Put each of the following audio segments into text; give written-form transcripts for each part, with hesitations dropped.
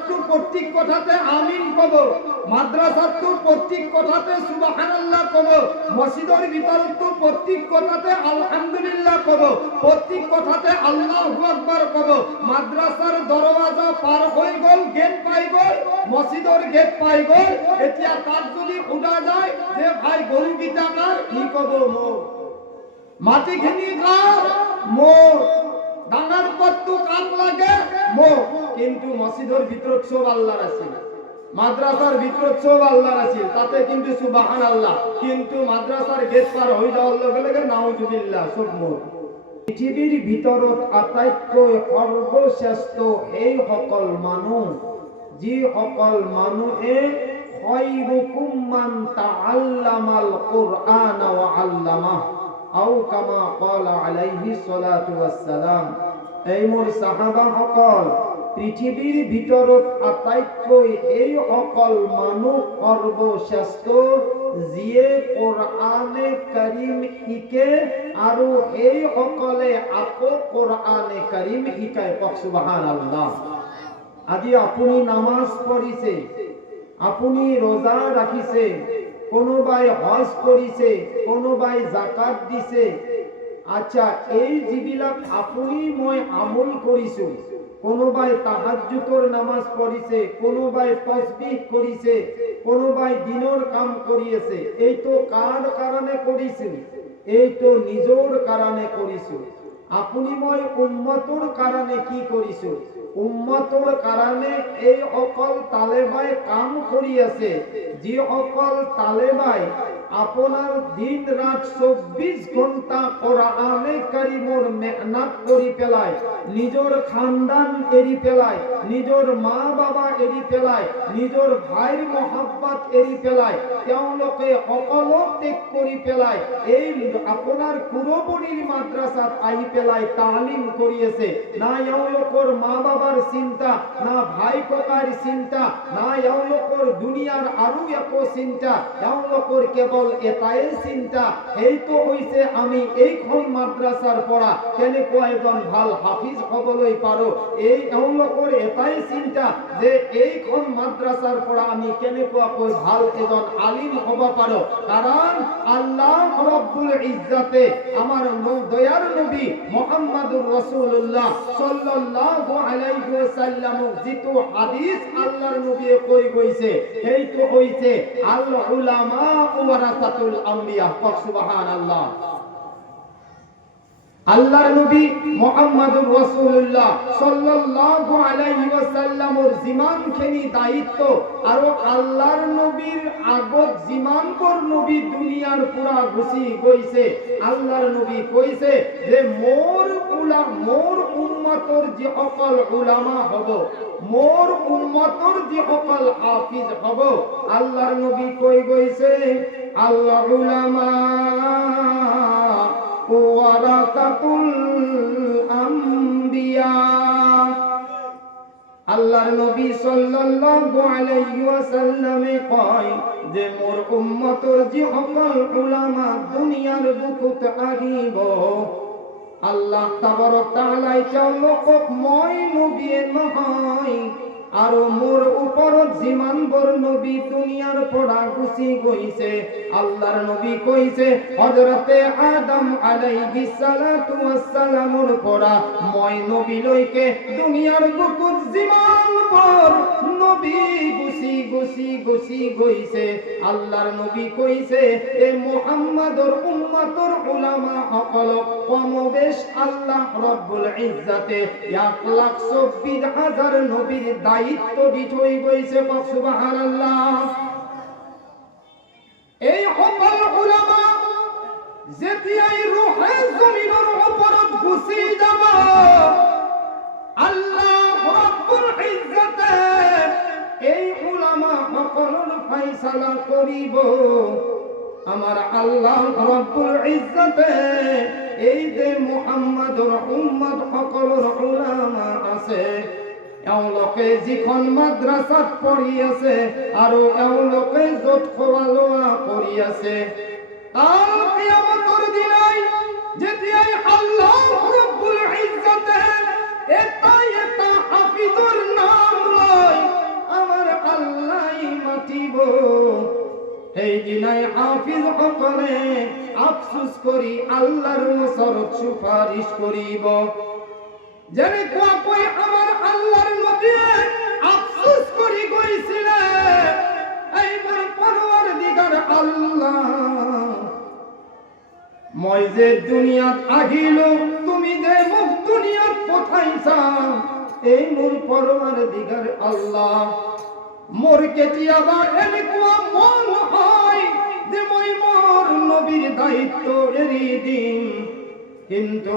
মাদ্রাসাতু প্রত্যেক কথাতে আমিন কব, মাদ্রাসাতু প্রত্যেক কথাতে সুবহানাল্লাহ কব, মসজিদের ভিতরতু প্রত্যেক কথাতে আলহামদুলিল্লাহ কব, প্রত্যেক কথাতে আল্লাহু আকবার কব। মাদ্রাসার দরওয়াজা পার হই গল, গেট পাই গল, মসজিদের গেট পাই গল, এতিয়া তাত যদি উঠা যায় যে ভাই গরু গিটা কার ই কব মোর, মাটি খিনি কার মোর, ডাঙার পত্তু কাক লাগে মোর। কিন্তু মসজিদের ভিতর সব আল্লাহর আছে, মাদ্রাসার ভিতর সব আল্লাহর আছে, তাতে কিন্তু সুবহানাল্লাহ। কিন্তু মাদ্রাসার গেট পার হই যাওয়ার লগে লগে নাউজুবিল্লাহ সব মোর। পৃথিবীর ভিতৰত আটাইতকৈ সৰ্বশ্ৰেষ্ঠ এই সকল মানুহ, যি সকল মানুহে খায়ৰুকুম মান তাআল্লামাল কুরআন ওয়া আল্লামাহ আও কামা ক্বালা আলাইহি সালাতু ওয়াসসালাম। এই মোৰ সাহাবা সকল, পৃথিবীৰ ভিতৰত আটাইতকৈ এই সকল মানুহ সৰ্বশ্ৰেষ্ঠ যিয়ে কোরআনে কারীম শিকে আৰু এই সকলে আকৌ কোরআনে কারীম শিকায়। কওক সুবহানাল্লাহ। আজি আপুনি নামাজ পঢ়িছে, আপুনি রোজা রাখিছে, কোনোবাই হজ কৰিছে, কোনোবাই জাকাত দিছে। আচ্ছা, এই যিবিলাক আপুনি মই আমল কৰিছো, কোনোবাই তাহাজ্জুদৰ নামাজ পঢ়িছে, কোনোবাই তাসবিহ কৰিছে, কোনোবাই দিনৰ কাম কৰি আছে, এইটো কাৰ কাৰণে কৰিছে? এইটো নিজৰ কাৰণে কৰিছো। আপুনি মই উম্মতৰ কাৰণে কি কৰিছো? উম্মতৰ কাৰণে এই অকল তালেবাই কাম কৰি আছে, যি অকল তালেবাই আপোনাৰ দিন রাত 24 ঘন্টা কোরআনে কারীমৰ মেহনত কৰি পেলাই, নিজৰ খানদান এৰি পেলাই, নিজৰ মা বাবা এৰি পেলাই, নিজৰ ভাইৰ মহব্বত এৰি পেলাই, তেওঁলোকে সকলো ত্যাগ কৰি পেলাই এই আপোনাৰ কুৰবনিৰ মাদ্ৰাসাত আহি পেলাই তালিম কৰি আছে। না এওঁলোকৰ মা বাবার চিন্তা, না ভাই ককাৰ চিন্তা, না এওঁলোকৰ দুনিয়াৰ আৰু একো চিন্তা, এওঁলোকৰ কেৱল এটাই চিন্তা, এইটো হৈছে আমি এইখন মাদ্রাসাৰ পৰা কেনেকুৱা এজন ভাল হাফিজ হ'বলৈ পাৰো। এই এওঁলোকৰ এটাই চিন্তা যে এইখন মাদ্রাসাৰ পৰা আমি কেনেকুৱাকৈ ভাল এজন আলিম হ'ব পাৰো। কাৰণ আল্লাহ রব্বুল ইজ্জতে আমাৰ দয়াৰ নবী মুহাম্মদুৰ রাসূলুল্লাহ সাল্লাল্লাহু আলাইহি ওয়াসাল্লাম যিটো হাদিস আল্লাহৰ নবীয়ে কৈ গৈছে, সেইটো হৈছে আল উলামা ওয়ারাসাতুল আম্বিয়া। কওক সুবহানাল্লাহ। আল্লাহর নবী মুহাম্মদুর রাসূলুল্লাহ সাল্লাল্লাহু আলাইহি ওয়াসাল্লামর জিমানখিনি দায়িত্ব আৰু আল্লাহর নবীর আগত জিমানকৰ নবী দুনিয়ার পুরা গুছি গৈছে, আল্লাহর নবী কইছে যে মোর উম্মতৰ যি সকল উলামা হ'ব, মোর উম্মতৰ যি সকল হাফিজ হ'ব, আল্লাহর নবী কৈ গৈছে আল উলামা ওয়ারাসাতুল আম্বিয়া। আল্লাহর নবী সাল্লাল্লাহু আলাইহি ওয়াসাল্লামে কয় যে মোর উম্মতৰ যি সকল উলামা দুনিয়ার বুকুত আহিব, আল্লাহ তাবারক তাআলা তেওঁলোকক মই নবীয়ে নহয় আৰু মোৰ ওপৰত যিমানবোৰ নবী দুনিয়াৰ পৰা গুচি গৈছে, আল্লাহৰ নবী কৈছে হযরতে আদম আলাইহিস সালাতু ওয়াস সালামৰ পৰা মই নবীলৈকে দুনিয়াৰ বুকুত যিমানবোৰ নবী গুচি গৈছে, আল্লাহৰ নবী কৈছে এই মুহাম্মদৰ উম্মতৰ উলামা সকলক কমবেশ আল্লাহ রব্বুল ইজ্জতে 1,24,000 নবীর দায়িত্ব দি থৈ গৈছে। কওক সুবহানাল্লাহ। এই সকল উলামা যেতিয়াই রূহে জমিনৰ ওপৰত গুচি যাব, আল্লাহ রব্বুল ইজ্জতে এই উলামা সকলৰ ফয়সালা কৰিব। আমার আল্লাহ রব্বুল ইজ্জতে এই যে মুহাম্মদৰ উম্মত সকলৰ উলামা আছে, এওঁলোকে যিখন মাদ্রাসাত পঢ়ি আছে আৰু এওঁলোকে য'ত খোৱা লোৱা কৰি আছে, কাল কিয়ামতৰ দিনাই যেতিয়াই আল্লাহ রব্বুল ইজ্জতে এটা হাফিজৰ নাম লয় এই দিনাই হাফিজ সকলে আফসোস করি আল্লাহর ওচৰত সুপারিশ করিব যেনেকুৱা কৈ আমাৰ আল্লাহৰ নবীয়ে আফসোস কৰি গৈছিলে এই মোৰ পৰৱৰ্তীগাৰ আল্লাহ মই যে দুনিয়াত আহিলো তুমি যে মোক দুনিয়াত পঠাইছা এই মোৰ পৰৱৰ্তীগাৰ আল্লাহ মোর কেতিয়াবা এনেকুৱা মন হয় যে মই মোর নবীর দায়িত্ব এৰি দিম কিন্তু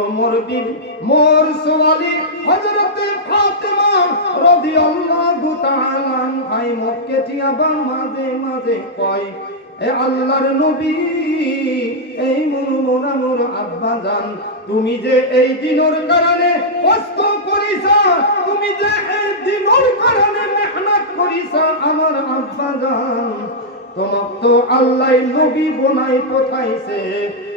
মোর ছোৱালী হযরতে ফাতেমা রাদিয়াল্লাহু তাআলা আই মোক কেতিয়াবা মাঝে মাঝে কয় এ আল্লাহর নবী এই মোর আব্বা জান তুমি যে এই দিনের কারণে কষ্ট করিছা তুমি যে এই দিনের কারণে মেহনত করিছা আমার আব্বা জান তোমাক তো আল্লাহ নবী বনাই পঠাইছে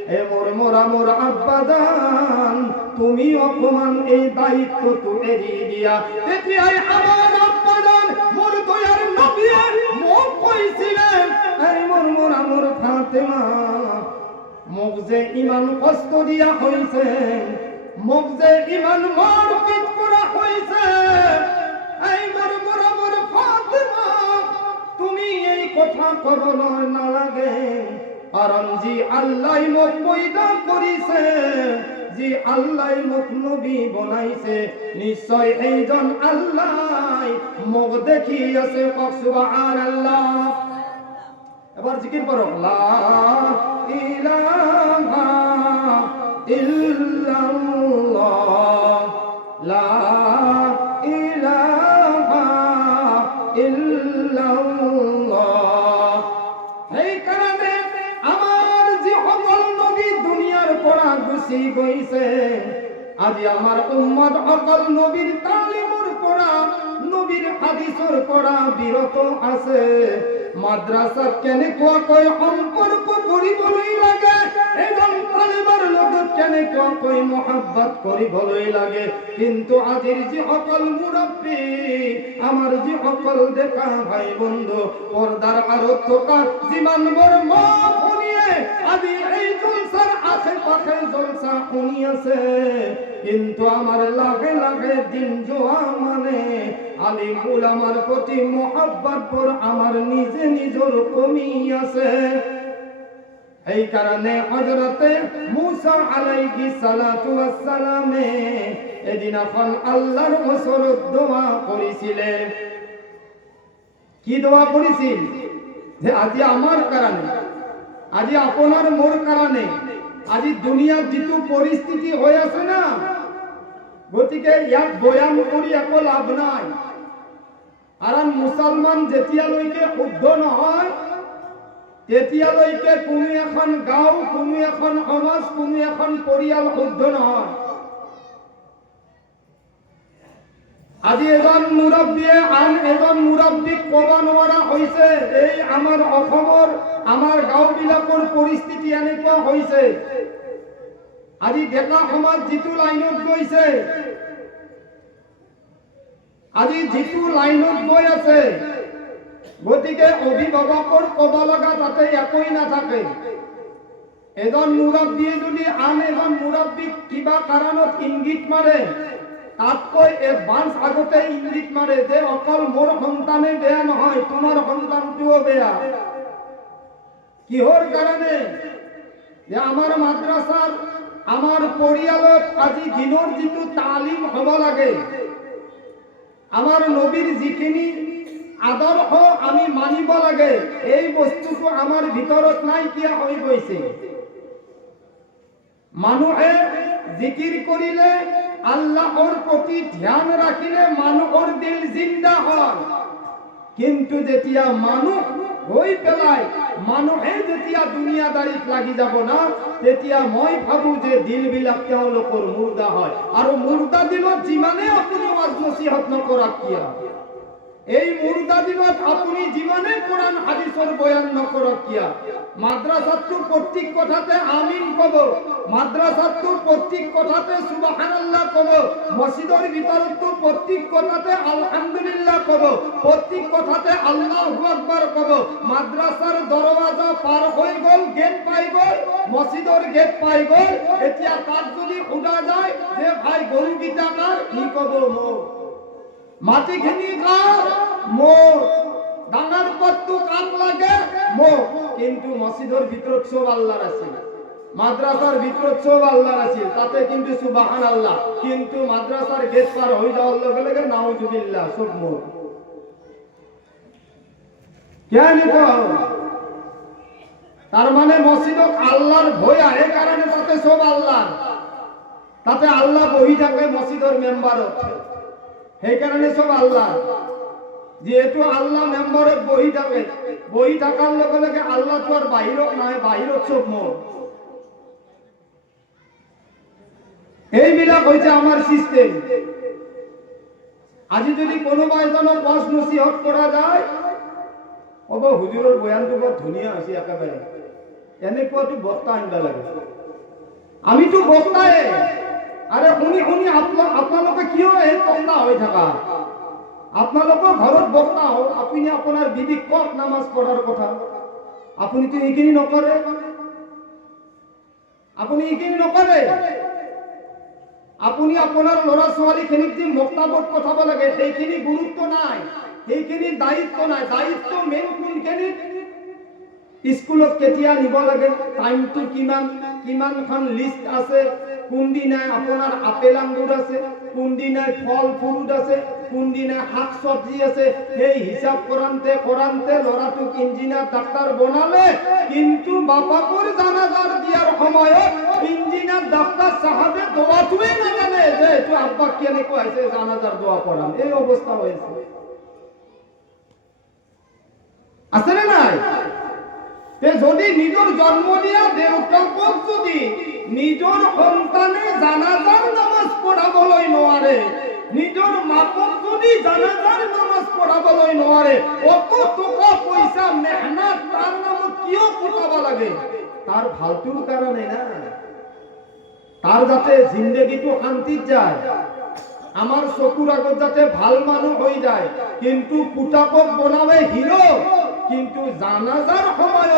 এ মোর আব্বা জান তুমি অপমান এই দায়িত্ব তো এড়িয়ে দিয়া তেতিয়াই আমার আব্বা জান মোর দয়ার নবী মোক কইছিলেন এই মোর ফাতেমা মোক যে ইমান কষ্ট দিয়া হইছে মোক যে ইমান মারপিট করা হইছে এই মোর ফাতেমা তুমি এই কথা কব না লাগে কারণ জি আল্লাহ মোক পয়দা করিছে জি আল্লাহ মোক নবী বনাইছে নিশ্চয় এইজন আল্লাহ মোক দেখি আছে সুবহানাল্লাহ এবার জিকির করো লা ইলাহা ইল্লাল্লাহ লা ইলাহা ইল্লাল্লাহ এই কারণে আমার যে সকল নবী দুনিয়ার পড়া গুছি গইছে আজি আমার উম্মত সকল নবীর তালিমর পড়া নবীর হাদিসর পড়া বিরত আছে মাদ্রাসা কেনেকুৱা কৈ সম্পৰ্ক কৰিবলৈ লাগে এজন তালিমৰ লগত কেনেকুৱা কৈ মহব্বত কৰিবলৈ লাগে কিন্তু আজিৰ যি সকল মুৰব্বী আমাৰ যি সকল দেখা ভাই বন্ধু পৰ্দাৰ আঁৰত থকা যিমানবোৰ মা শুনিয়ে আজি এই জলসাৰ আশে-পাশে জলসা শুনি আছে কিন্তু আমার লাগে লাগে দিন যোৱা মানে আলিম উলামার প্রতি মহব্বত পর আমার নিজে নিজর কমি আছে এই কারণে হযরতে মুসা আলাইহিস সালাতু ওয়াস সালামে এদিন এখন আল্লাহর ওচৰত দোয়া করেছিলেন কি দোয়া করেছিল যে আজি আমার কারণে আজি আপনার মোর কারণে আজি দুনিয়ার যেটো পরিস্থিতি হয়ে আছে না গতিকে ইয়াক বয়ান কৰি একো লাভ নাই কাৰণ মুছলমান যেতিয়ালৈকে শুদ্ধ নহয় তেতিয়ালৈকে কোনো এখন গাঁও কোনো এখন সমাজ কোনো এখন পৰিয়াল শুদ্ধ নহয় আজি এজন মুৰব্বীয়ে আন এজন মুৰব্বীক ক'ব নোৱাৰা হৈছে এই আমাৰ অসমৰ আমাৰ গাঁওবিলাকৰ পৰিস্থিতি এনেকুৱা হৈছে আজি ডেকা সমাজ যিটো লাইনত গৈছে আজি যিটো লাইনত গৈ আছে গতিকে অভিভাৱকৰ ক'ব লগা তাতে একোই নাথাকে এজন মুৰব্বীয়ে যদি আন এজন মুৰব্বীক কিবা কাৰণত ইংগিত মাৰে তাতকৈ এডভান্স আগতে ইংগিত মাৰে যে অকল মোৰ সন্তানে বেয়া নহয় তোমাৰ সন্তানটোও বেয়া কিহৰ কাৰণে যে আমাৰ মাদ্ৰাসাৰ আমার পরিয়ালত আজি দিনের যেটো তালিম হব লাগে আমার নবীর যিখিনি আদর্শ আমি মানিব লাগে এই বস্তুটো আমার ভিতৰত নাইকিয়া হৈ গৈছে মানুহে জিকির করিলে আল্লাহর প্রতি ধ্যান রাখিলে মানুহৰ দিল জিন্দা হয় কিন্তু যেতিয়া মানুহ হৈ পেলাই মানুহে যেতিয়া দুনিয়াদারিত লাগি যাব না তেতিয়া মই ভাবো যে দিলবিলাক তেওঁলোকৰ মুৰ্দা হয় আৰু মুৰ্দা দিলত যিমানে আপুনি ওয়াজ নসিহত নকৰাক কিয়া এই মুর্দা দিবস আপনি জীবনে কোরআন হাদিসের বয়ান নকর কিয়া মাদ্রাসাতুর প্রত্যেক কথাতে আমিন কব, মাদ্রাসাতুর প্রত্যেক কথাতে সুবহানাল্লাহ কব, মসজিদের ভিতরতুর প্রত্যেক কথাতে আলহামদুলিল্লাহ কব, প্রত্যেক কথাতে আল্লাহু আকবার কব। মাদ্রাসার দরওয়াজা পার হয়ে গেল, গেট পাই গেল, মসজিদের গেট পাই গেল, এতিয়া তাত যদি উঠা যায় যে ভাই গরু গীতা কার কি কব মো মাটিখিনি কার মো ডাঙার কত কাম লাগে মো, কিন্তু মসজিদের ভিতর সব আল্লাহর আছে, মাদ্রাসার ভিতর সব আল্লাহর আছে, তাতে কিন্তু সুবহানাল্লাহ, কিন্তু মাদ্রাসার গেট পার হয়ে যাওয়ার লগে লগে নাউজুবিল্লাহ সব মো কেন কও। তার মানে মসজিদ আল্লাহর ভয় আছে, এই কারণে তাতে সব আল্লাহ, তাতে আল্লাহ বহি থাকে মসজিদের মেম্বার, সেই কারণে সব আল্লাহ। যেহেতু আল্লাহ মেম্বারের বহি থাকে, বহি থাকার লগে লগে আল্লাহ তো আর বাহিরত নাই, বাহিরত সব মোর। এইবিলাক হয়েছে আমার সিস্টেম। আজি যদি কোনোবা এজনক ওয়াজ নসিহত করা যায়, অব হুজুরের বয়ানটো বৰ ধুনীয়া হৈছে, একেবাৰে এনেকুৱাটো বক্তা আনিব লাগে। আমিতো বক্তাই, আরে শুনি শুনি আপোনালোকে কিয় এই বক্তা হৈ থাকা? আপোনালোকৰ ঘৰত বক্তা হওক, আপুনি আপোনাৰ বিবিক কওক নামাজ পঢ়াৰ কথা, আপুনিতো এইখিনি নকৰে, আপুনি এইখিনি নকৰে। আপুনি আপোনাৰ ল'ৰা ছোৱালীখিনিক যে মক্তবত পঠাব লাগে সেইখিনি গুৰুত্ব নাই, সেইখিনি দায়িত্ব নাই। দায়িত্ব মেইন কোনখিনি? স্কুলত কেতিয়া নিব লাগে, টাইমটো কিমান, কিমানখন লিষ্ট আছে, কোনদিনাই আপোনাৰ আপেল আঙুৰ আছে, কোনদিনাই ফল ফ্ৰুট আছে, কোনদিনাই শাক চব্জি আছে, সেই হিচাপ কৰান্তে কৰান্তে ল'ৰাটোক ইঞ্জিনিয়াৰ ডাক্তাৰ বনালে, কিন্তু বাপাকৰ জানাজাৰ দিয়াৰ সময়ত ইঞ্জিনিয়াৰ ডাক্তাৰ সাহেবে দোৱাটোৱে নাজানে যে এইটো আব্বাক কেনেকুৱা হৈছে জানাজাৰ দোৱা পঢ়াম। এই অৱস্থা হৈছে, আছে নে নাই? যদি নিজের জন্ম দিয়া দেউতাকক যদি নিজের সন্তানে জানাজার নামাজ পড়াবলৈ নোৱাৰে, নিজের মাকক যদি জানাজার নামাজ পড়াবলৈ নোৱাৰে, অত টকা পয়সা মেহনত তার নামত কিয় পঠাব লাগে? তার ভালটোর কারণে না, তার যাতে জিন্দগিটো শান্তিত যায়, আমার চকুর আগত যাতে ভাল মানুষ হয়ে যায়। কিন্তু পুতাকক বনাবে হিরো, কিন্তু জানাজার সময়ত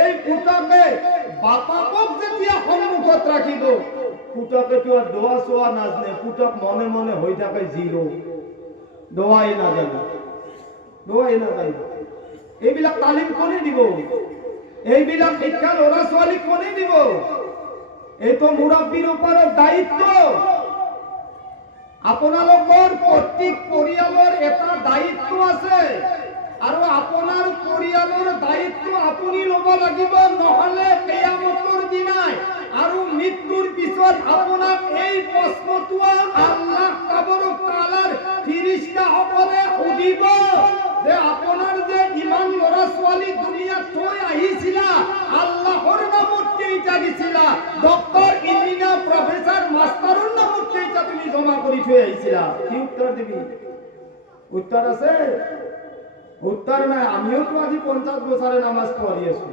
এই পুতাকে বাপাকক যেতিয়া সন্মুখত রাখিব, পুতাকে তো আর দোয়া সোয়া নাজনে, পুতাক মনে মনে হয়ে থাকে জিরো, দোয়াই না জানে, দোয়াই না জানে। এইবিলাক তালিম কোনে দিব? এইবিলাক শিক্ষা ল'ৰা ছোৱালীক কোনে দিব? এইটো মুৰব্বীৰ ওপৰত দায়িত্ব। আপোনালোকৰ প্ৰত্যেক পৰিয়ালৰ এটা দায়িত্ব আছে, আৰু আপোনাৰ পৰিয়ালৰ দায়িত্ব আপুনি ল'ব লাগিব, নহলে কিয়ামতৰ দিনাই আৰু মৃত্যুৰ পিছত আপোনাক এই প্ৰশ্নটো আল্লাহ তাবাৰক তাআলাৰ ফেৰেশতাসকলে সুধিব যে আপোনাৰ যে ইমান ল'ৰা ছোৱালী দুনিয়াত থৈ আহিছিলা, আল্লাহৰ নামত কেইটা দিছিলা? ডক্টৰ, ইঞ্জিনিয়াৰ, প্ৰফেসৰ, মাষ্টাৰৰ নামত কেইটা তুমি জমা কৰি থৈ আহিছিলা? কি উত্তৰ দিবি? উত্তৰ আছে? উত্তর নাই। আমিও তো আজি 50 বছরে নামাজ পড়ি আছো,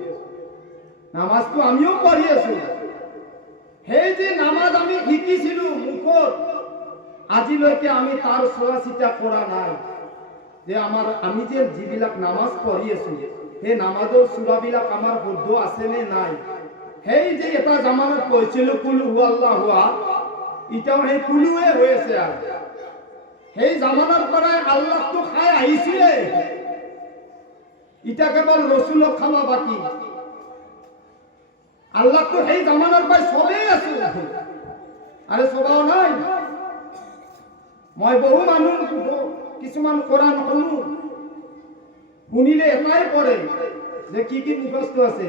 নামাজ তো আমিও পড়ি আছো। সেই যে নামাজ আমি শিকিছিলো মুখত, আজিলৈকে আমি তার চোৱা চিতা কৰা নাই যে আমাৰ আমি যে যিবিলাক নামাজ পঢ়ি আছো সেই নামাজৰ সূৰাবিলাক আমাৰ শুদ্ধ আছে নে নাই। সেই যে এটা জামানত কৈছিলো কুল হুৱাল্লাহু আহাদ, এটাও সেই কুলুৱে হৈ আছে। আৰু সেই জামানৰ পৰাই আল্লাহটো খাই আহিছিলে, ইটা কেবল রসুলক খাওয়া বাকি। আল্লাহ তো সেই জামানার পাই সবেই আছে, আরে সবাও নাই। মই বহু মানুহ কিছুমান কোরআন শুনো, শুনিলে এটাই পড়ে যে কি কি মুখস্থ আছে,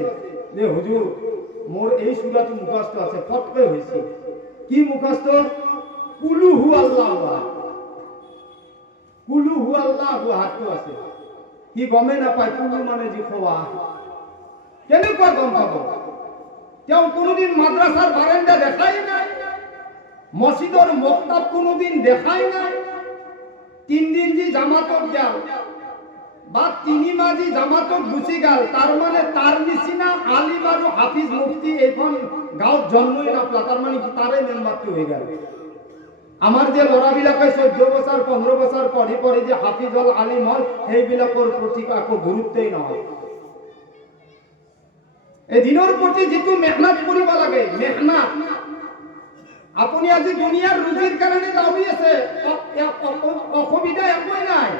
যে হুজুর মোর এই সূরাটো মুখস্থ আছে, ফটকে হইছে। কি মুখস্থ? কুলু হু আল্লাহু আহাদ, কুলু হু আল্লাহু আহাদ আছে। কি গমে নাপায় কুলু মানে যি খোৱা, কেনেকুৱা গম পাব? তেওঁ কোনোদিন মাদ্রাসার বারান্দা দেখাই নাই, মসজিদের মক্তব কোনোদিন দেখাই নাই, 3 দিন যে জামাতত গেল বা 3 মাজি জামাতত গুছি গেল, তার মানে তার নিচিনা আলিম আর হাফিজ মুফতি এখন গাঁৱত জন্মই নাপলা, তার মানে কি তারে মেম্বারটি হয়ে গেল। আমার যে লড়াবিলাকে 14 বছর 15 বছর পরে পরে যে হাফিজ হল আলিম হল সেইবিলাকৰ প্ৰতি একো গুৰুত্বই নহয়। এই দিনৰ প্ৰতি যিটো মেহনত কৰিব লাগে, মেহনত আপুনি আজি দুনিয়ার রুজির কারণে দাবি আছে, অসুবিধা একোই নাই,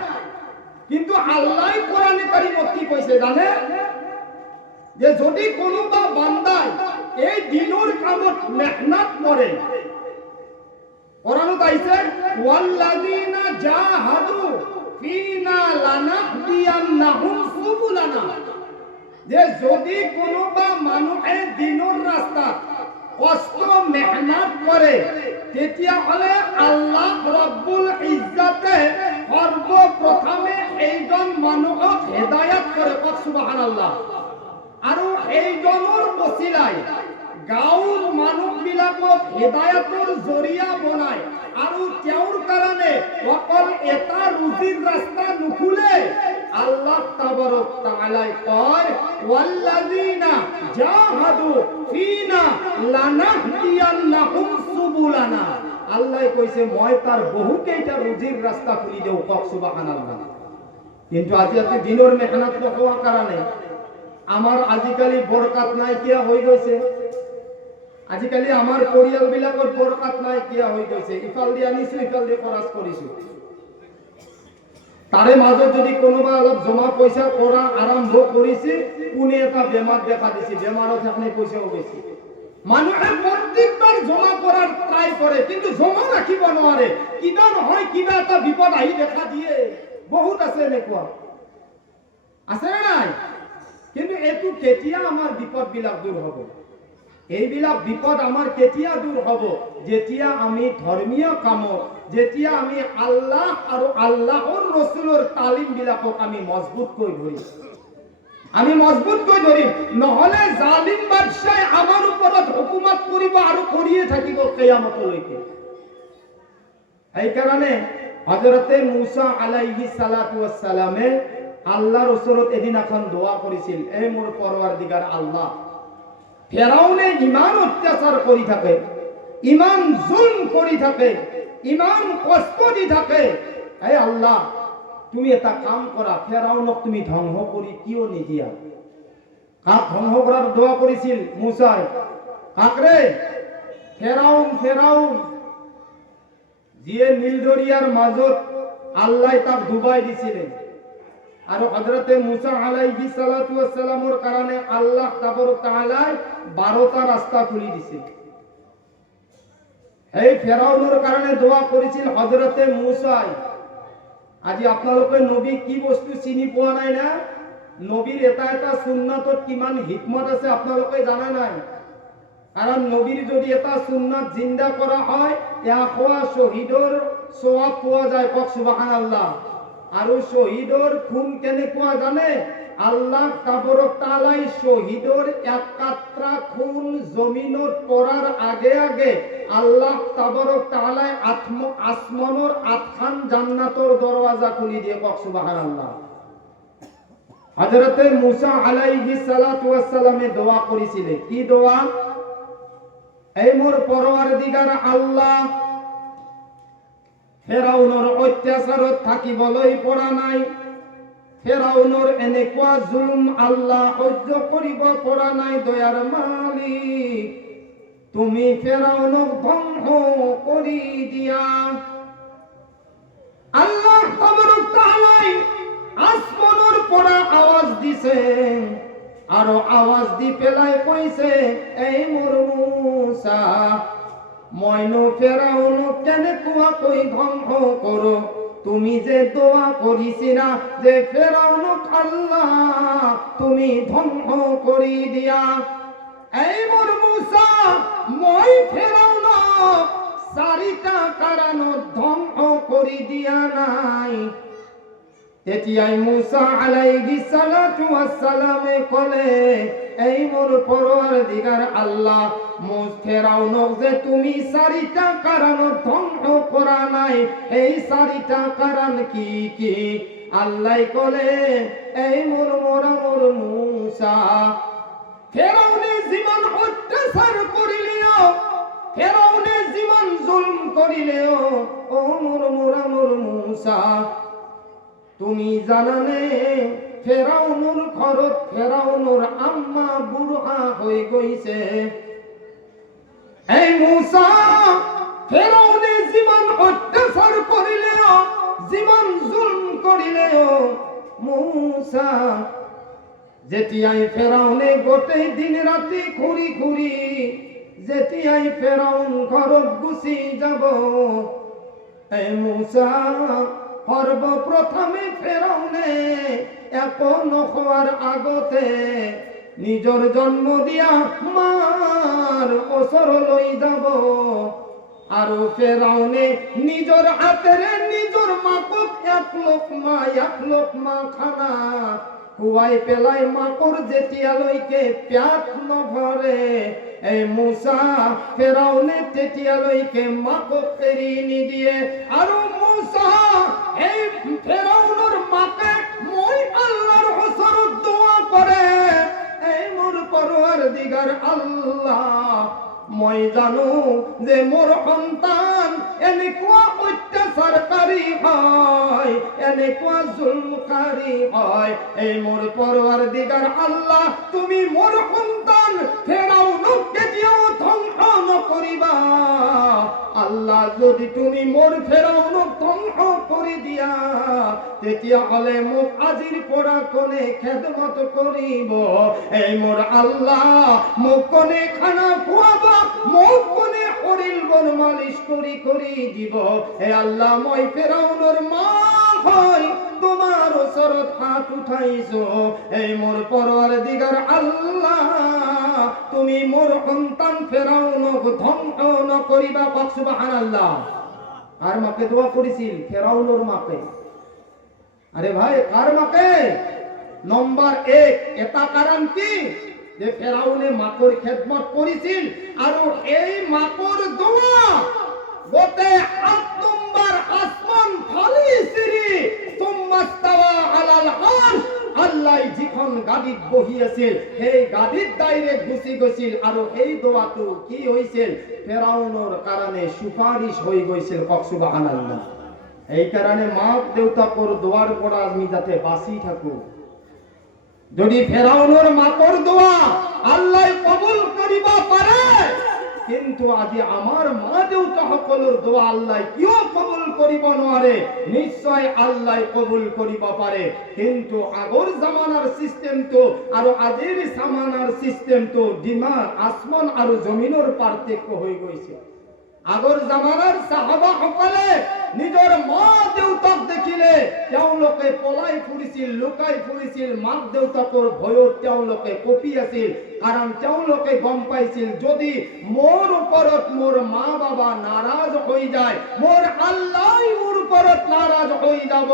কিন্তু আল্লাহ কোরআনে কারিমত কি কইছে জানে, যে যদি কোনোবা বান্দাই এই দিনের কামত মেহনত করে, কোরআনত আইছে ওয়াল্লাযিনা জাহাদু ফিনা লানাহদিয়ান্নাহুম সুবুলানা, যে যদি কোনোবা মানুহে দিনের রাস্তা কষ্ট মেহনত করে, তেতিয়াহলে আল্লাহ রব্বুল ইজ্জতে সর্বপ্রথমে এইজন মানুহক হেদায়েত কৰে। কওক সুবহানাল্লাহ। আৰু এইজনৰ বছিলাই গাঁৱৰ মানুহবিলাকক হেদায়েতৰ জৰিয়া বনায়, আৰু তেওঁৰ কাৰণে অকল এটা ৰুজিৰ ৰাস্তা নুখুলে। আল্লাহ তাবারক তাআলা কয় ওয়াল্লাযিনা জাহাদু ফিনা লানাহদিয়ান্নাহুম সুবুলানা, আল্লাহ কইছে মই তার বহুকেইটা রুজির রাস্তা খুলি দেও। কওক সুবহানাল্লাহ। কিন্তু আজি আপনি দিনের মেহনত নকৰাৰ কাৰণে আমার আজিকালি বরকাত নাইকিয়া হৈ গৈছে। আজিকালি আমার পৰিয়াল বিলাকৰ বরকাত নাইকিয়া হৈ গৈছে। ইফাল দি আনিছো, ইফাল দি খৰচ কৰিছো। তারে মাজত যদি কোনোবা অলপ জমা পয়সা কৰা আৰম্ভ কৰিছে, কোনে এটা বেমাৰ দেখা দিছে, বেমাৰত আপনি পয়সাও বেশি। মানুহে প্রত্যেকবার জমা করার ট্রাই করে, কিন্তু জমা রাখিব নোৱাৰে। কিবা নহয় কিবা এটা বিপদ আহি দেখা দিয়ে। বহুত আছে এনেকুৱা, আছে না নাই? কিন্তু এটো কেতিয়া আমার বিপদ বিলাক দূর হব? এইবিলাক বিপদ আমার কেতিয়া দূর হব? যেতিয়া আমি ধর্মীয় কামত, যেতিয়া আমি আল্লাহ আৰু আল্লাহৰ ৰসুলৰ তালিম বিলাকক আমি মজবুত কৰি ধৰিম। আমি মজবুত কৰি ধৰিম, নহলে জালিম বাদশাহ আমাৰ ওপৰত হুকুমত কৰিব আৰু কৰিয়ে থাকিব কিয়ামতলৈকে। এই কারণে হযরতে মুসা আলাইহিস সালাতু ওয়াস সালামে আল্লাহর ওচৰত এদিন এখন দোয়া কৰিছিল, এ মোৰ পৰৱৰ্তীগাৰ আল্লাহ, ফেরাউনে ইমান অত্যাচার কৰি থাকে, ইমান জুলম কৰি থাকে, ইমান কষ্ট দি থাকে, হে আল্লাহ তুমি এটা কাম কৰা, ফেরাউনক তুমি ধ্বংস কৰি কিয় নিদিয়া? কাক ধ্বংস কৰাৰ দোয়া কৰিছিল মুসাই? কাকরে? ফেরাউন। ফেরাউন যিয়ে নীল দরিয়ার মাজত আল্লাহ তাক ডুবাই দিছিলেন, আর হযরতে মুসা আলাইহিস সালাতু ওয়াস সালামের কারণে আল্লাহ তাবারক তাআলা 12টা রাস্তা খুলি দিয়েছে। এই ফেরাউনের কারণে দোয়া করেছিল হযরতে মুসা। আজি আপনাদের নবী কি বস্তু চিনি পোৱা নাই না? নবীর এটা এটা সুন্নাতত কিমান হিকমত আছে আপনাদের জানা নাই। কারণ নবীর যদি এটা সুন্নাত জিন্দা করা হয়, এখোয়া শহীদর সওয়াব পোৱা যায়। কওক সুবহানাল্লাহ। আৰু শহীদৰ খুন কেনেকুৱা জানে? আল্লাহ তাবারক তাআলাই শহীদর এক কাট্রা খুন জমিনত পড়ার আগে আগে আল্লাহ তাবারক তাআলাই আসমানের 8খান জান্নাতৰ দরওয়াজা খুলি দিয়ে। কওক সুবহানাল্লাহ। হযরতে মুসা আলাইহিস সালাতু ওয়াস সালামে দোয়া করেছিলেন, কি দোয়া? এই মোর পরওয়ারদিগার আল্লাহ, ফেরাউনের অত্যাচারত থাকিবলৈ পৰা নাই, ফেরাউনের এনেকুৱা জুলুম আল্লাহ সহ্য কৰিব পৰা নাই। দয়ার মালিক তুমি ফেরাউনক ধ্বংস কৰি দিয়া। আল্লাহ তাবারক তাআলাই আসমানের পৰা আওয়াজ দিছে, আর আওয়াজ দি পেলাই কইছে, এই মোর মুসা মইনো ফেরাউনক কেনেকুৱা কই ধ্বংস করো? তুমি যে দোয়া করিছিলা যে ফেরাউনক আল্লাহ তুমি ধ্বংস করি দিয়া। এই মোর মুসা মই ফেরাউনক 4টা কারণত ধ্বংস করি দিয়া নাই। তেতিয়াই মুসা আলাইহিস সালাতু ওয়াস সালামে কলে, এই মোর পরওয়ারদিগার আল্লাহ ফেরাউনক যে তুমি চারিটা কারণ ধ্বংস করা নাই, এই চারিটা কারণ কি কি? আল্লাহ কলে এই মোর মুসা ফেরাউনে জীবন অত্যাচার করিলেও, ফেরাউনে জীবন জুলম করিলেও, ও মোর মুসা তুমি জানানে ফেরাউনুর ঘরত ফেরাউনুর আম্মা বুড়া হয়ে গইছে। এই মুসা ফেরাউনে জীবন অত্যাচার করিলেও, জীবন জুলম করিলেও, মুসা যেতিয়াই ফেরাউনে গোটে দিন রাতি ঘুরি ঘুরি, যেতিয়াই ফেরাউন ঘরত গুছি যাব, এই মুসা সর্বপ্রথমে ফেরাউনে এখন হওয়ার আগতে নিজর জন্ম দিয়া মার ওসর লই যাব। আর ফেরাউনে নিজর হাতেরে নিজর মাকক এক লোকমা খানা কুয়াই পেলাই মাকর যেতিয়া লইকে প্যাট নভরে, এই মুসা ফেরাউনে তেতিয়া লইকে মাকক ফেরি নি দিয়ে। আর মুসা এই ফেরাউনের মাকে মই আল্লাহর হসরত দোয়া করে, এই মোর পরওয়ারদিগার আল্লাহ মই জানো যে মোর সন্তান এনেকুৱা অত্যাচারকারী হয়, এনেকুৱা জুলমকারী হয়। এই মোর পরওয়ারদিগার আল্লাহ তুমি মোর সন্তান ফেরাউনক কেতিয়াও ধ্বংস নকরিবা। আল্লাহ যদি তুমি মোর ফেরাউনক ধ্বংস কৰি দিয়া, তেতিয়া হলে মোক আজিৰ পৰা কোনে খেদমত কৰিব? এই মোর আল্লাহ মোক কোনে খানা খুৱাব, মোক কোনে শরীর বন মালিশ করি দিব? হে আল্লাহ মই ফেরাউনের মা হয় তোমার ওচরত হাত উঠাইছো। এই মোর পরওয়ারদিগার আল্লাহ তুমি মোর সন্তান ফেরাউনক ধ্বংস নকরিবা। পাক সুবহানাল্লাহ। আর মাকে দোয়া করেছিল? ফেরাউনের মাকে। আরে ভাই কার মাকে? নম্বর 1 এটা কারণ কি যে ফেরাউনে মাকর খেদমত করেছিল। আর এই মাকর দোয়া গোটে 8 নম্বর আসমান খালি সিরি তুমাস্তাওয়া আলাল আরশ, আল্লাহ যখন গাদিত বহি আছিল সেই গাদিত ডাইরেক্ট গুছি গৈছিল। আর এই দোয়াটো কি হইছিল? ফেরাউনের কারণে সুপারিশ হয়ে গৈছিল। কক সুবহানাল্লাহ। এই কারণে মা দেউতাকর দোয়ার পড়া আমি যাতে বাঁচি থাকো। যদি ফেরাউনের মাকর দোয়া আল্লাহ কবুল করিবা পারে, কিন্তু আজি আমার মা দেউতা সকলের দোয়া আল্লাহ কিয় কবুল করিব নোৱাৰে? নিশ্চয় আল্লাহ কবুল করিব পারে। কিন্তু আগর জামানার সিস্টেম তো আর আজির জামানার সিস্টেম তো ডিমা আসমান আর জমিনের পার্থক্য হয়ে গৈছে। আগর জামানার সাহাবা সকলে নিজর মা দেউতাক দেখিলে তেওঁলোকে পলাই ফুৰিছিল, লুকাই ফুৰিছিল। মাক দেউতাকৰ ভয়ত তেওঁলোকে কঁপি আছিল। কারণ তেওঁলোকে গম পাইছিল যদি মোর উপরত মোর মা বাবা নারাজ হয়ে যায়, মোর আল্লাহ মোর উপরত নারাজ হয়ে যাব,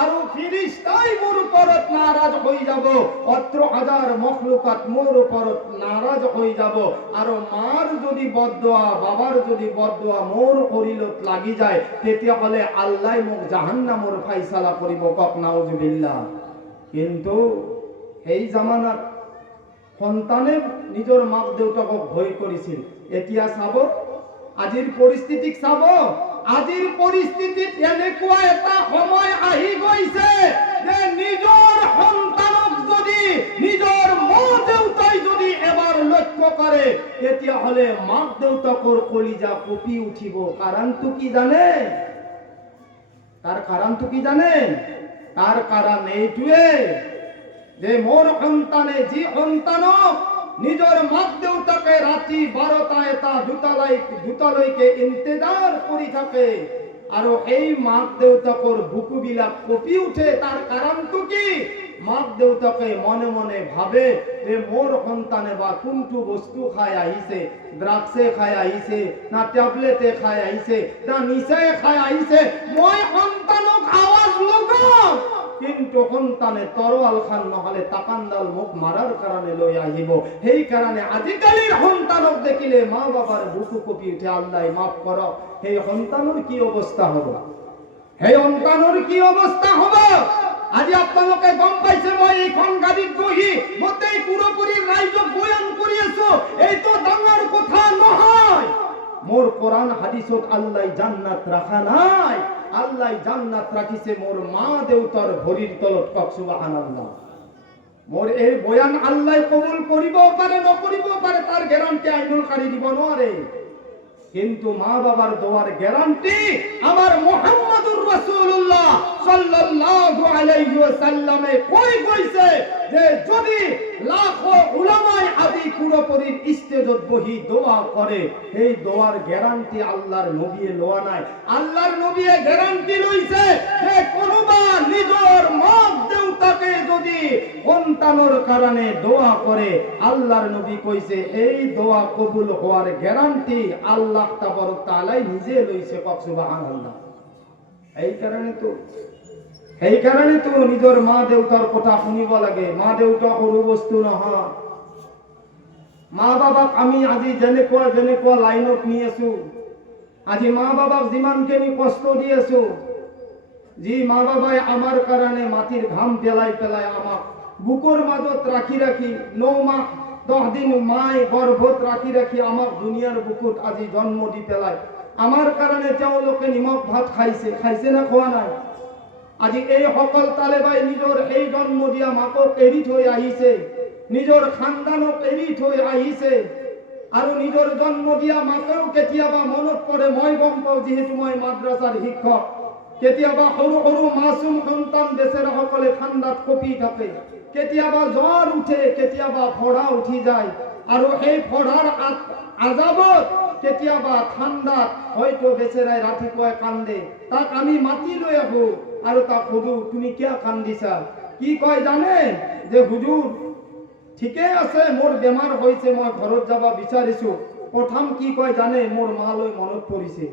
আর ফিরিস্তাই মোর উপরত নারাজ হয়ে যাব, ১৭,০০০ মখলুকাত মোর উপরত নারাজ হয়ে যাব। আর মার যদি বদদোয়া বাবার যদি বদদোয়া মোর শরীরত লাগি যায়, তেতিয়া হলে আল্লাহ মোক জাহান্নামৰ ফাইসালা কৰিব। কক নাউজুবিল্লাহ। কিন্তু এই জামানাত সন্তানে নিজর মাক দেউতাকক ভয় করেছিল। এতিয়া চাব আজিৰ পৰিস্থিতিক চাব। আজিৰ পৰিস্থিতিত এনেকুৱা এটা সময় আহি গৈছে যে নিজর সন্তানক যদি নিজর মা দেউতাই যদি এবাৰ লক্ষ্য কৰে, তেতিয়া হলে মাক দেউতাকৰ কলিজা কঁপি উঠিব। কাৰণটো কি জানে? তার কারণটো কি জানেন? তার কারণ এইটোৱে যে মোর সন্তানে যি সন্তানক নিজর মাক দেউতাকে রাতি 12টা 1টা 2টালৈকে ইন্তजार কৰি থাকে, আর এই মাক দেউতাকৰ বুকুবিলাক কঁপি উঠে, তার কারণটো কি? মাক দেউতাকে মনে মনে ভাবে যে মোর সন্তানে বা কোনটো বস্তু খাই আহিছে, দ্রাক্ষে খাই আহিছে না ট্যাবলেটে খাই আহিছে না নিচাই খাই আহিছে, মই সন্তানক আওয়াজ লগাও কিন্তু কিন্তু সন্তানে তৰোৱাল খান নহলে তাকান্দাল মুখ মারার কারণে লৈ আহিব। সেই কারণে আজিকালির সন্তানক দেখিলে মা বাবার বুকু কপি উঠে, আল্লাহ মাফ করক। সেই সন্তানের কি অবস্থা হব, সেই সন্তানের কি অবস্থা হব? আজি আপোনালোকে গম পাইছে, মই এইখন গাড়ীত বহি গোটেই পুরোপুরি রাইজক বয়ান কৰি আছো। এইটো ডাঙৰ কথা নহয়। মোর কোরআন হাদিসত আল্লাহ জান্নাত রাখা নাই, আল্লাহ জান্নাত রাখিছে মোর মা দেউতার ভরির তলত। কক সুবহানাল্লাহ। মোর এই বয়ান আল্লাহ কবুল করিবও পারে, নকরিবও পারে, তার গ্যারান্টি আইনুল কারি দিব নরে। কিন্তু মা বাবার দোয়ার গ্যারান্টি আমার মুহাম্মদুর রাসূলুল্লাহ সাল্লাল্লাহু আলাইহি ওয়াসাল্লামে কই কইছে যে যদি লাখো উলামায়ে আদি পুরোপুরির ইস্তেজত বহি দোয়া করে, এই দোয়ার গ্যারান্টি আল্লাহর নবী লওয়া নাই। আল্লাহর নবী গ্যারান্টি লইছে যে কোনবা নিজর মা দেউতাকে যদি সন্তানের কারণে দোয়া করে, আল্লাহর নবী কইছে এই দোয়া কবুল হওয়ার গ্যারান্টি আল্লাহ তাবারক তাআলা নিজে লইছে। কক সুবহানাল্লাহ। এই কারণে তো নিজের মা দেউতার কথা শুনিব লাগে। মা দেউতা সৰু বস্তু নহয়। মা বাবাক আমি আজি যেনেকুৱা লাইনত নি আছো, আজি মা বাবাক যিমানখিনি কষ্ট দি আছো, যি মা বাবাই আমার কারণে মাটির ঘাম পেলাই পেলাই আমাক বুকুর মাজত রাখি 9 মাহ 10 দিন মায় গর্ভত রাখি আমাক দুনিয়ার বুকুত আজি জন্ম দি পেলাই আমার কারণে তেওঁলোকে নিমখ ভাত খাইছে না খোৱা নাই? আজি এই সকল তালেবাই নিজর এই জন্ম দিয়া মাকক এৰি থৈ আহিছে, নিজর খানদানক এৰি থৈ আহিছে। আৰু নিজর জন্ম দিয়া মাকেও কেতিয়াবা মনত পড়ে। মই গম পাওঁ, যেহেতু মই মাদ্রাসার শিক্ষক। কেতিয়াবা সৰু সৰু মাসুম সন্তান বেচেৰা সকলে ঠাণ্ডাত কঁপি থাকে, কেতিয়াবা জ্বৰ উঠে, কেতিয়াবা ফড়া উঠি যায়। আৰু এই ফড়াৰ আজাবত কেতিয়াবা ঠাণ্ডাত হয়তো বেচেৰাই ৰাতিপুৱাই কান্দে। তাক আমি মাতি লৈ আহো আৰু তাক সুধো, তুমি কিয় কান্দিছা? কি কয় জানে? যে হুজুর ঠিকে আছে, মোর বেমার হয়েছে, মই ঘৰত যাব বিচাৰিছো। প্ৰথম কি কয় জানে? মোর মালৈ মনত পৰিছে।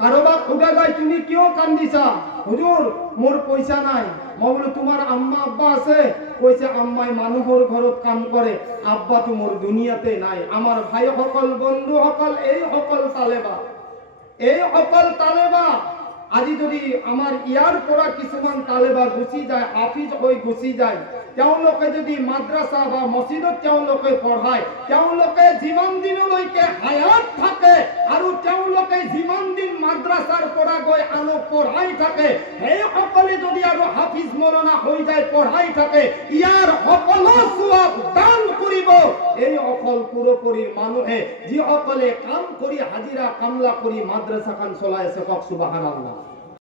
কারোবাক সোধা যায়, তুমি কিয় কান্দিছা? হুজুর মোর পয়সা নাই। মই বলো, তোমার আম্মা আব্বা আছে? কইছে আম্মাই মানুহৰ ঘৰত কাম করে, আব্বা তো মোর দুনিয়াতে নাই। আমার ভাই সকল, বন্ধু সকল, এই সকল তালেবা আজি যদি আমার ইয়ার পৰা কিছুমান তালেবা গুচি যায়, হাফিজ হৈ গুচি যায়, তেওঁলোকে যদি মাদ্রাসা বা মসজিদত তেওঁলোকে পঢ়ায়, তেওঁলোকে যিমান দিনলৈকে হায়াত থাকে আৰু তেওঁলোকে যিমান দিন মাদ্রাসাৰ পৰা গৈ আনক পঢ়াই থাকে, সেই সকলে যদি আৰু হাফিজ মৌলানা হৈ যায়, পঢ়াই থাকে, ইয়াৰ সকলো সওয়াব দান কৰিব এই অকল পুরোপুরির মানুহে, যিসকলে কাম কৰি হাজিরা কামলা কৰি মাদ্রাসাখন চলাই আছে। কক সুবহানাল্লাহ।